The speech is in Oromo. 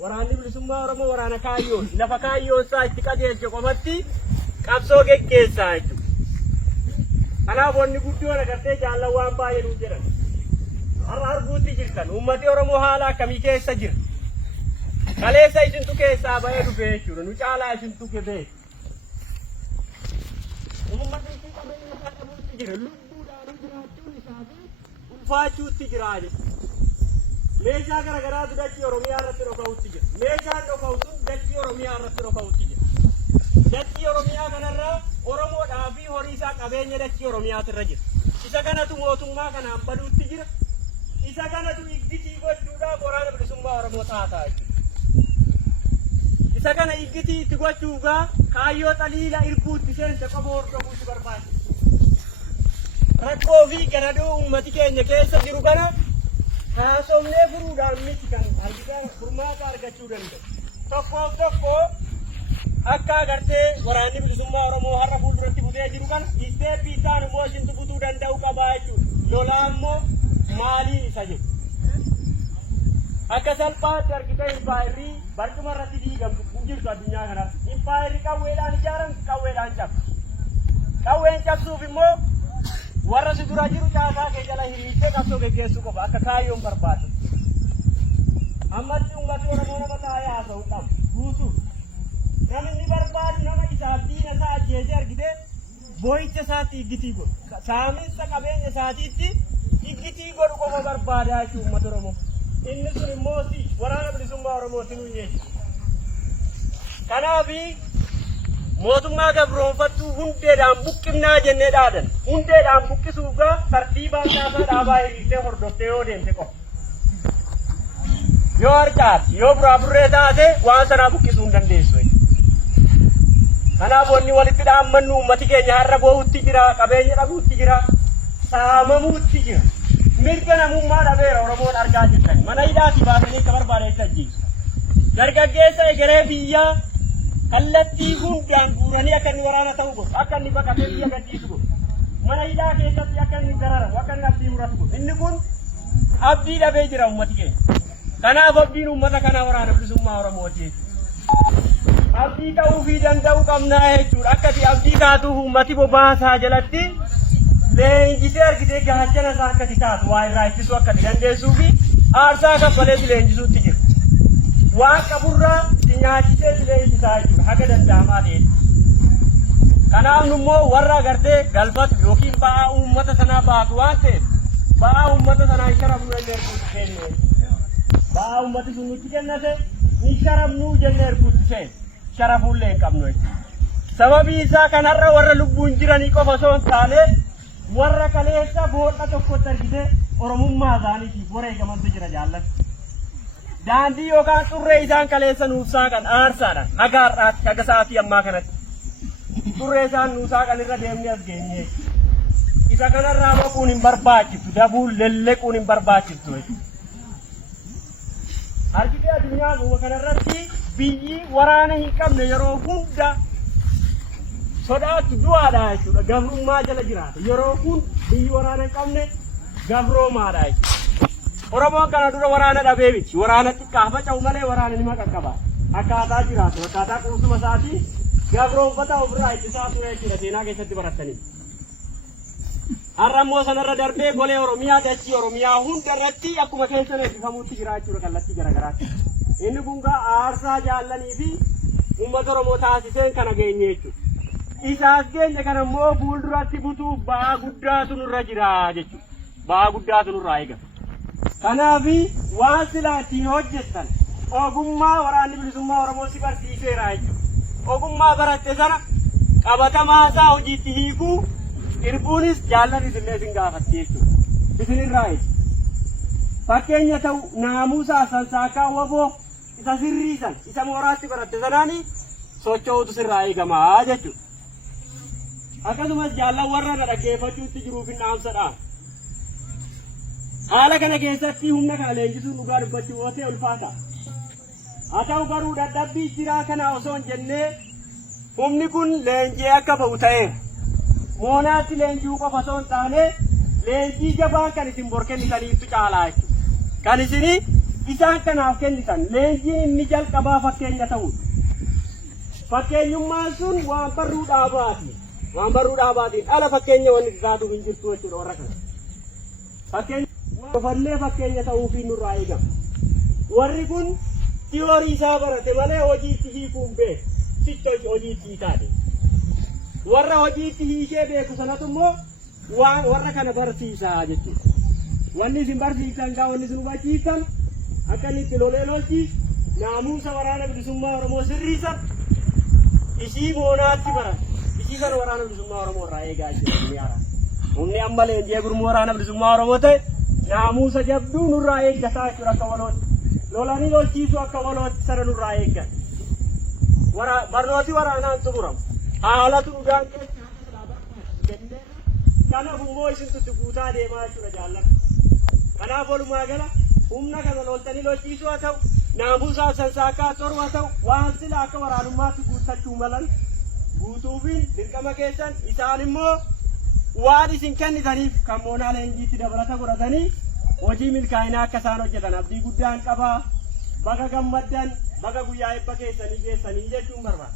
waraanni bilisummaa Oromoo waraana kaayyoon lafa kaayyoon isaa itti qajeelche qofatti qabsoo geggeessaa jechuudha. Kanaaf wanni guddoon agartee jaallan waan baay'ee nuuf jedhan. Har'a arguutti jirtan uummatni Oromoo haala akkamii keessa jira. Kaleessa isintu keessaa bahee dhufe jechuudha. Nu caalaa isintu kebee. Uummatni isin qabeenya isaa qabuutti jira. Lubbuudhaan jiraachuun isaa fi ulfaachuutti jira jechuudha. Meeshaa garaagaraatu dachii Oromiyaa irratti dhoka'utti jira. Meeshaan dhoka'u sun dachii Oromiyaa irratti dhoka'utti jira. Dachii Oromiyaa kanarraa Oromoodhaa fi horii isaa qabeenya dachii Oromiyaatu irra jira. Isa kanatu mootummaa kanaan baduutti jira. Isa kanatu iggitii gochuudhaaf waraana bilisummaa Oromoo taataa jechuudha. Isa kana iggitii itti gochuugaa kaayyoo xaliila irkuutti seense qofa hordofuutti barbaachisa. Rakkoo fi ganadoo uummati keenya keessa jiru kana haasofnee furuudhaan miti kan argitan furmaata argachuu danda'u. Tokkoof tokko akka agartee waraanni bilisummaa Oromoo har'a fuulduratti butee jiru kana isteeppii isaan immoo isintu butuu danda'u qabaa jechuudha. Lolaa immoo maaliin isa jedhu. Akka salphaatti argitee impaayirrii barcuma irratti diigamtu jirtu addunyaa kanatti. Impaayirrii qawweedhaan ijaaran qawweedhaan cabsu. Qawween cabsuuf immoo warra si dura jiru caasaa kee jala hiriirsee qabsoo geggeessuu qofa akka kaayyoon barbaadu. Ammatti uummati Oromoo nama taa'ee haasa'u qabu guutuuf. Namni barbaadu nama isaaf diina isaa ajjeesee argitee boo'icha isaatti iggitii godhu. Saamiinsa qabeenya isaatiitti iggitii godhu qofa barbaadaa jechuudha uummata Oromoo. Inni sun immoo waraana bilisummaa Oromooti nuyi jechuudha. Kanaafi mootummaa gabroonfattuu hundeedhaan buqqifnaa jennee dhaadan. Hundeedhaan buqqisuugaa tartiibaan caasaa dhaabaa hiriirtee hordoftee yoo deemte qofa. Yoo harcaati yoo buraa burree taate waan sanaa buqqisuu hin dandeessu. Kanaaf wanni walitti dhaammannu uummati keenya har'a boo'utti jira, qabeenya dhabuutti jira, saamamuutti jira. Mirga namummaa dhabeera Oromoon argaa jirtan. Mana hidhaatii baasanii akka barbaadetti ajjeesu. Dargaggeessa egeree biyyaa kallattii hundaan guuranii akka inni waraana ta'u godhu, akka inni baqatee biyya gadhiisu godhu. Mana hidhaa keessatti akka inni dararamu, akka inni abdii muratu godhu. Inni kun abdii dhabee jira uummati keenya. Kanaaf abdiin uummata kanaa waraana bilisummaa Oromooti. Abdii ta'uu fi danda'uu qabnaa jechuudha. Akkasii abdii taatuuf uummati bobaasaa jalatti leenjisee argitee gaachana isaa akkasii taatu waa irraa ittisuu akka dandeessuu fi aarsaa kaffalee leenjisuutti jira. Waan qaburraa nyaachisee leenjisaa jechuudha. Haga danda'amaa ta'e. Kanaaf immoo warra agartee galfatu yookiin ba'aa uummata sanaa baatu waan ta'eef ba'aa uummata sanaa hin sharafnu jennee erguutti seenne. Ba'aa uummati sun nutti kennate hin sharafnuu jennee erguutti seenne. Sharafuullee hin qabnu jechuudha. Sababii isaa kanarra warra lubbuun jiranii qofa osoo hin taane warra kaleessa boolla tokkotti argite Oromummaa isaaniitiif wareegamantu jira jaallatu. Daandii yookaan xurree isaan kaleessa nuuf saaqan aarsaadhaan haga har'aatti haga sa'aatii ammaa kanatti xurree isaan nuuf saaqan irra deemnee as geenye. Isa kanarraa boquun hin barbaachisu dabuun lellequun hin barbaachisu. Argitee addunyaa guutuu kanarratti biyyi waraana hin qabne yeroo hunda sodaatu du'aadha jechuudha. Gabrummaa jala jiraata. Yeroo kun biyyi waraana hin qabne gabroomaadha jechuudha. Oromoon kana dura waraana dhabee miti. Waraana xiqqaa faca'u malee waraana nima qaqqaba. Akkaataa jiraatu. Akkaataa quusuma isaatii gabroonfata ofirraa ittisaa ture jechuudha seenaa keessatti baratanii. Har'a immoo sanarra darbee golee Oromiyaa dachii Oromiyaa hunda irratti akkuma keessan eebbifamuutti jira jechuudha kallattii garaagaraatti. Inni kun aarsaa jaallanii fi uummata Oromoo taasiseen kana geenye jechuudha. Isaas geenye kana immoo fuulduratti butuuf ba'aa guddaatu nurra jira jechuudha. Ba'aa guddaatu nurraa eegama. Kanaafi waan silaa ittiin hojjettan ogummaa waraanni bilisummaa Oromoo si barsiiseera jechuudha. Ogummaa baratte sana qabatamaa isaa hojiitti hiikuu irbuunis jaallanis illee isin gaafatti jechuudha. Isinirraa jechuudha. Fakkeenya ta'u naamusaa sansaakaa waboo isa sirriisan isa mooraatti baratte sanaanii socho'uutu sirraa eegamaa jechuudha. Akkasumas jaallan warra na dhaggeeffachuutti jiruuf hin dhaamsadhaan. Haala kana keessatti humna kana leenjisuun dhugaa dubbachuu yoo ta'e ulfaata. Haa ta'u garuu dadhabbii jiraa kana osoo hin jennee humni kun leenjii akka ba'u ta'eera. Moonaatti leenjii qofa osoo hin taane leenjii jabaa kan isin bor kennitaniitu caalaa jechuudha. Kan isin isaan kanaaf kennitan leenjiin inni jalqabaa fakkeenya ta'udha. Fakkeenyummaan sun waan barruu dhaabaati. Waan barruu dhaabaatiin ala fakkeenya wanni taatu hin jirtu jechuudha warra kana. Fakkeenya fakkeenya ta'uufi nurraa eegama. Warri kun tiyoorii isaa barate malee hojiitti hiikuun beeku. Sicha hojiitti hiikaate. Warra hojiitti hiikee beeku sanatu immoo waan warra kana barsiisaa jechuudha. Wanni isin barsiisan gaa wanni isin hubachiisan akkanitti lolee lolchiis naamusa waraana bilisummaa Oromoo sirriisa isii moonaatti barate. Isii kana waraana bilisummaa Oromoo irraa eegaa jiran ni ara. Humni amma leenjii gurmuu waraana bilisummaa Oromoo ta'e naamusa jabduu nurraa eeggataa jechuudha akka walootti. Lolanii lolchiisu akka walootti sana nurraa eeggata. Barnooti waraanaan xumuramu. Haalatu dhugaan keessa kanaaf immoo isintu guutaa deemaa jechuudha jaallata. Kanaaf walumaa gala humna kana loltanii lolchiisuu haa ta'u naamusaaf sansaakkaa torba haa ta'u waan sila akka waraanummaatti guuttachuu malan guutuufiin dirqama keessan isaan immoo waan isin kennitaniif kan moonaa leenjiitti dabalata godhatanii hojii milkaa'inaa akka isaan hojjetan abdii guddaan qabaa. Baga gammaddan baga guyyaa eebba keessanii geessanii jechuun barbaada.